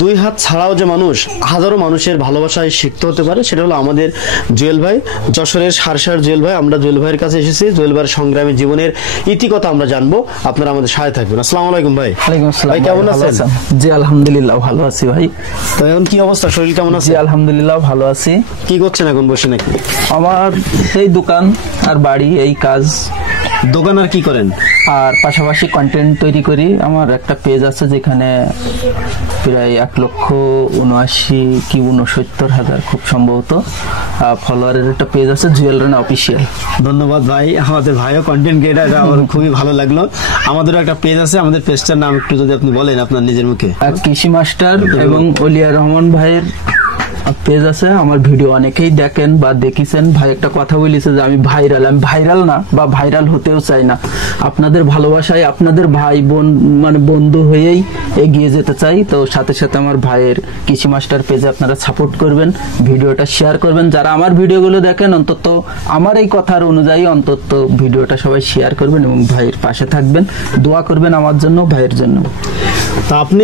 দুই হাত ছাড়াও যে মানুষ হাজারো মানুষের ভালোবাসায় শিখতে হতে পারে, সেটা হলো আমাদের জুয়েল ভাই, যশোরের সারসার জুয়েল ভাই। আমরা জুয়েল ভাইয়ের কাছে এসেছি, জুয়েল ভাইয়ের সংগ্রামী জীবনের ইতিকথা আমরা জানবো। আপনারা আমাদের সাথে থাকবেন। আসসালামু আলাইকুম ভাই। ওয়ালাইকুম আসসালাম ভাই, কেমন আছেন? জি আলহামদুলিল্লাহ ভালো আছি ভাই। তো এখন কি অবস্থা, শরীর কেমন আছে? জি আলহামদুলিল্লাহ ভালো আছি। কি করছেন এখন বসে নাকি? আমার এই দোকান আর বাড়ি এই কাজ। দোকান আর কি করেন? আর পাশাপাশি কন্টেন্ট তৈরি করি। আমার একটা পেজ আছে যেখানে প্রায় 1,79,000 কি 69,000 খুব সম্ভবত ফলোয়ারের একটা পেজ আছে, জুয়েল রানা অফিসিয়াল। ধন্যবাদ ভাই, আমাদের ভাইও কন্টেন্ট ক্রিয়েটার, এটা আমার খুবই ভালো লাগলো। আমাদেরও একটা পেজ আছে, আমাদের পেজটার নাম একটু যদি আপনি বলেন আপনার নিজের মুখে। কৃষি মাস্টার এবং ওলিয়া রহমান ভাইয়ের পেজ আছে। আমার ভিডিও অনেকেই দেখেন বা দেখিছেন। ভাই একটা কথা বলেছে যে আমি ভাইরাল না বা ভাইরাল হতেও চাই না, আপনাদের ভালোবাসায় আপনাদের ভাই বোন মানে বন্ধু হয়েই এগিয়ে যেতে চাই। তো সাথে সাথে আমার ভাইয়ের কৃষি মাস্টার পেজে আপনারা সাপোর্ট করবেন, ভিডিওটা শেয়ার করবেন। যারা আমার ভিডিওগুলো দেখেন অন্তত আমার এই কথার অনুযায়ী অন্তত ভিডিওটা সবাই শেয়ার করবেন এবং ভাইয়ের পাশে থাকবেন, দোয়া করবেন আমার জন্য, ভাইয়ের জন্য। তা আপনি